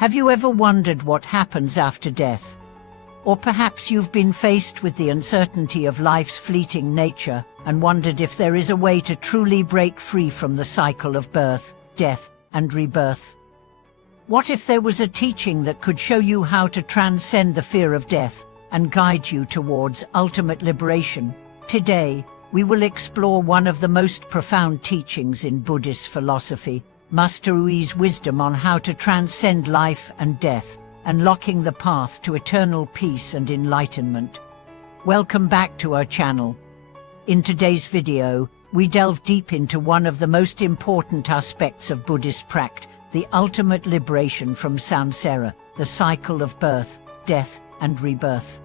Have you ever wondered what happens after death? Or perhaps you've been faced with the uncertainty of life's fleeting nature and wondered if there is a way to truly break free from the cycle of birth, death, and rebirth. What if there was a teaching that could show you how to transcend the fear of death and guide you towards ultimate liberation? Today, we will explore one of the most profound teachings in Buddhist philosophy, Mysteriesoftheuniverse wisdom on how to transcend life and death, unlocking the path to eternal peace and enlightenment. Welcome back to our channel. In today's video, we delve deep into one of the most important aspects of Buddhist practice, the ultimate liberation from samsara, the cycle of birth, death, and rebirth.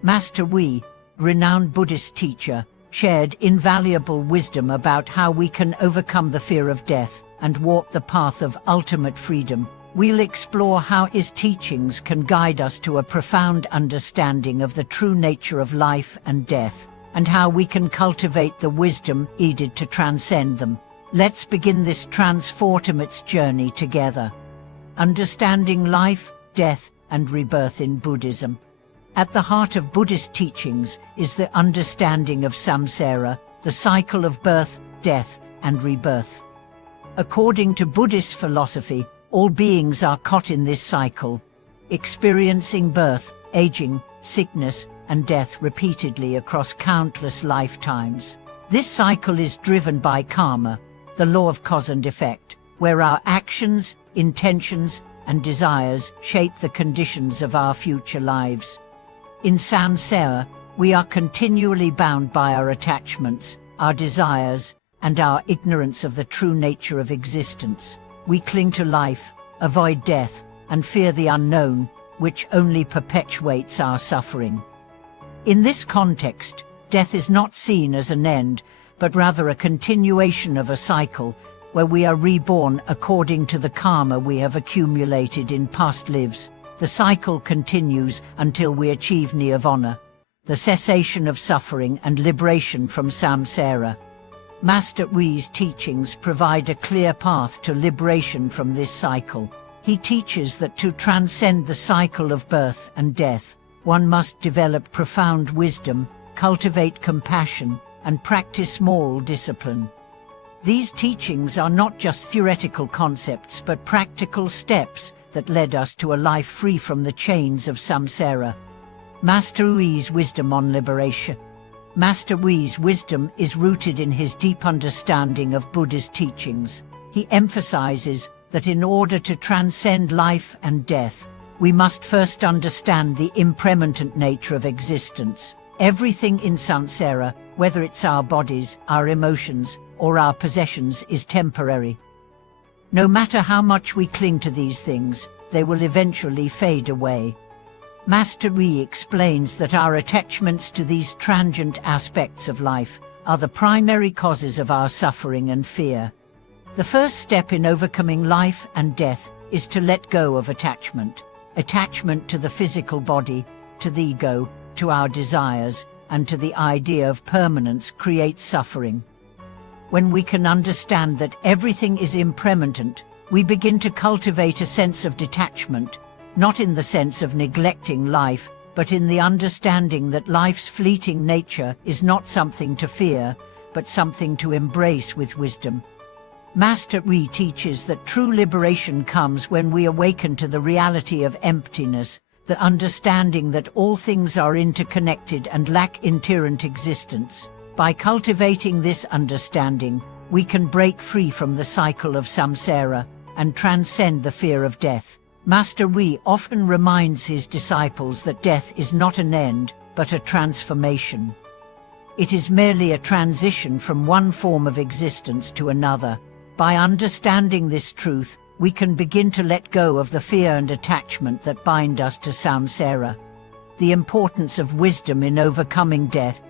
Master Hui, renowned Buddhist teacher, shared invaluable wisdom about how we can overcome the fear of death and walk the path of ultimate freedom. We'll explore how his teachings can guide us to a profound understanding of the true nature of life and death, and how we can cultivate the wisdom needed to transcend them. Let's begin this transformative journey together. Understanding life, death, and rebirth in Buddhism. At the heart of Buddhist teachings is the understanding of samsara, the cycle of birth, death, and rebirth. According to Buddhist philosophy, all beings are caught in this cycle, experiencing birth, aging, sickness, and death repeatedly across countless lifetimes. This cycle is driven by karma, the law of cause and effect, where our actions, intentions, and desires shape the conditions of our future lives. In samsara, we are continually bound by our attachments, our desires, and our ignorance of the true nature of existence. We cling to life, avoid death, and fear the unknown, which only perpetuates our suffering. In this context, death is not seen as an end, but rather a continuation of a cycle, where we are reborn according to the karma we have accumulated in past lives. The cycle continues until we achieve nirvana, the cessation of suffering and liberation from samsara. Master Hui's teachings provide a clear path to liberation from this cycle. He teaches that to transcend the cycle of birth and death, one must develop profound wisdom, cultivate compassion, and practice moral discipline. These teachings are not just theoretical concepts but practical steps that led us to a life free from the chains of samsara. Master Hui's wisdom on liberation. Master Hui's wisdom is rooted in his deep understanding of Buddhist teachings. He emphasizes that in order to transcend life and death, we must first understand the impermanent nature of existence. Everything in samsara, whether it's our bodies, our emotions, or our possessions, is temporary. No matter how much we cling to these things, they will eventually fade away. Master Hui explains that our attachments to these transient aspects of life are the primary causes of our suffering and fear. The first step in overcoming life and death is to let go of attachment. Attachment to the physical body, to the ego, to our desires, and to the idea of permanence creates suffering. When we can understand that everything is impermanent, we begin to cultivate a sense of detachment, not in the sense of neglecting life, but in the understanding that life's fleeting nature is not something to fear, but something to embrace with wisdom. Master Hui teaches that true liberation comes when we awaken to the reality of emptiness, the understanding that all things are interconnected and lack inherent existence. By cultivating this understanding, we can break free from the cycle of samsara and transcend the fear of death. Master Hui often reminds his disciples that death is not an end, but a transformation. It is merely a transition from one form of existence to another. By understanding this truth, we can begin to let go of the fear and attachment that bind us to samsara. The importance of wisdom in overcoming death.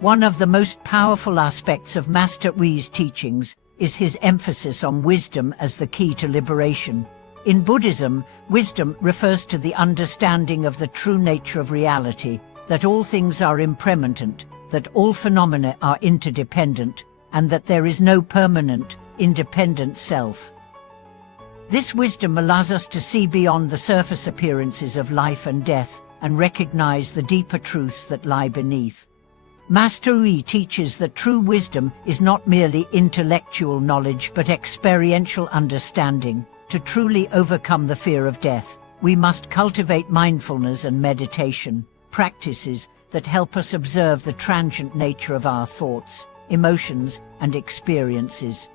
One of the most powerful aspects of Master Hui's teachings is his emphasis on wisdom as the key to liberation. In Buddhism, wisdom refers to the understanding of the true nature of reality, that all things are impermanent, that all phenomena are interdependent, and that there is no permanent, independent self. This wisdom allows us to see beyond the surface appearances of life and death and recognize the deeper truths that lie beneath. Master Yi teaches that true wisdom is not merely intellectual knowledge but experiential understanding. To truly overcome the fear of death, we must cultivate mindfulness and meditation, practices that help us observe the transient nature of our thoughts, emotions, and experiences.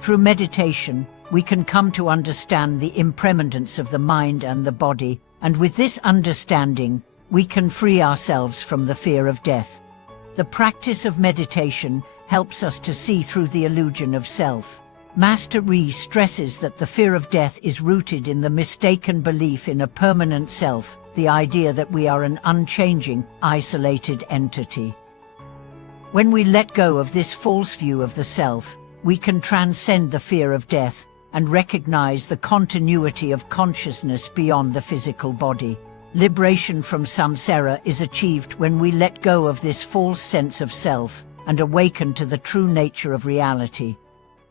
Through meditation, we can come to understand the impermanence of the mind and the body, and with this understanding, we can free ourselves from the fear of death. The practice of meditation helps us to see through the illusion of self. Master Yi stresses that the fear of death is rooted in the mistaken belief in a permanent self, the idea that we are an unchanging, isolated entity. When we let go of this false view of the self, we can transcend the fear of death and recognize the continuity of consciousness beyond the physical body. Liberation from samsara is achieved when we let go of this false sense of self and awaken to the true nature of reality.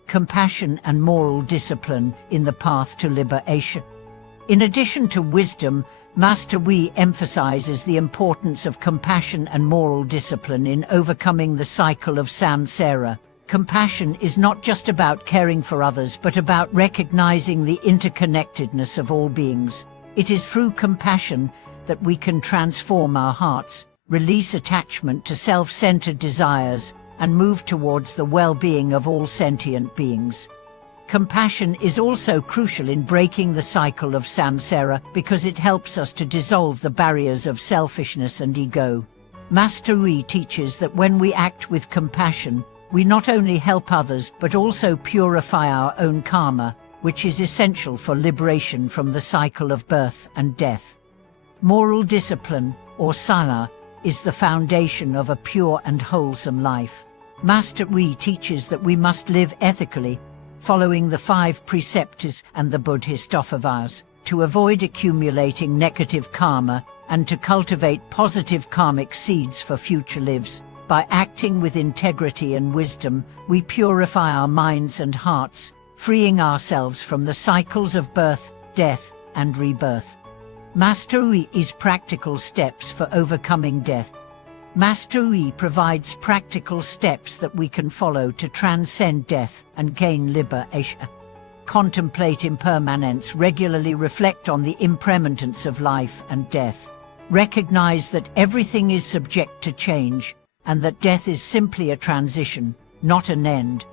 Compassion and moral discipline in the path to liberation. In addition to wisdom, Master Yi emphasizes the importance of compassion and moral discipline in overcoming the cycle of samsara. Compassion is not just about caring for others but about recognizing the interconnectedness of all beings. It is through compassion that we can transform our hearts, release attachment to self-centered desires, and move towards the well-being of all sentient beings. Compassion is also crucial in breaking the cycle of samsara because it helps us to dissolve the barriers of selfishness and ego. Master Yi teaches that when we act with compassion, we not only help others but also purify our own karma, which is essential for liberation from the cycle of birth and death. Moral discipline, or sila, is the foundation of a pure and wholesome life. Master Yi teaches that we must live ethically, following the 5 precepts and the Buddhistpractice, to avoid accumulating negative karma and to cultivate positive karmic seeds for future lives. By acting with integrity and wisdom, we purify our minds and hearts, freeing ourselves from the cycles of birth, death, and rebirth. Master Yi's practical steps for overcoming death. Master Yi provides practical steps that we can follow to transcend death and gain liberation. Contemplate impermanence. Regularly reflect on the impermanence of life and death. Recognize that everything is subject to change, and that death is simply a transition, not an end.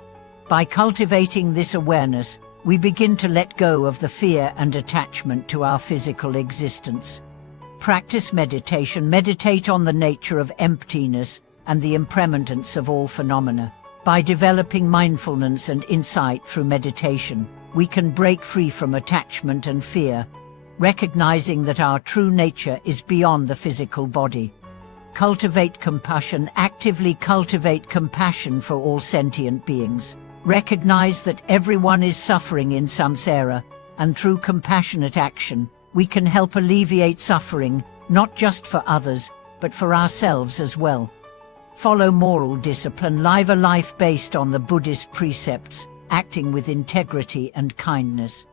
By cultivating this awareness, we begin to let go of the fear and attachment to our physical existence. Practice meditation. Meditate on the nature of emptiness and the impermanence of all phenomena. By developing mindfulness and insight through meditation, we can break free from attachment and fear, recognizing that our true nature is beyond the physical body. Cultivate compassion. Actively cultivate compassion for all sentient beings. Recognize that everyone is suffering in samsara, and through compassionate action, we can help alleviate suffering, not just for others, but for ourselves as well. Follow moral discipline. Live a life based on the Buddhist precepts, acting with integrity and kindness.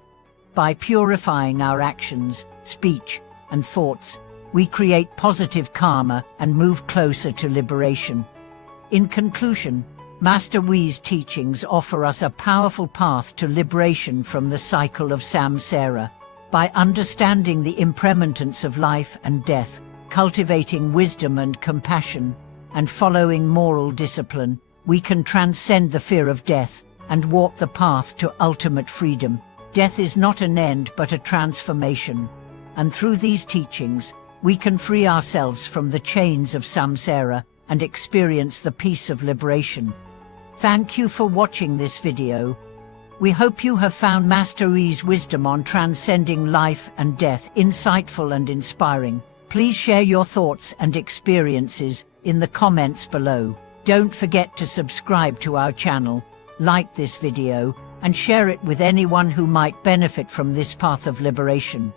By purifying our actions, speech, and thoughts, we create positive karma and move closer to liberation. In conclusion, Master Yi's teachings offer us a powerful path to liberation from the cycle of samsara. By understanding the impermanence of life and death, cultivating wisdom and compassion, and following moral discipline, we can transcend the fear of death and walk the path to ultimate freedom. Death is not an end but a transformation, and through these teachings, we can free ourselves from the chains of samsara and experience the peace of liberation. Thank you for watching this video. We hope you have found Master Yi's wisdom on transcending life and death insightful and inspiring. Please share your thoughts and experiences in the comments below. Don't forget to subscribe to our channel, like this video, and share it with anyone who might benefit from this path of liberation.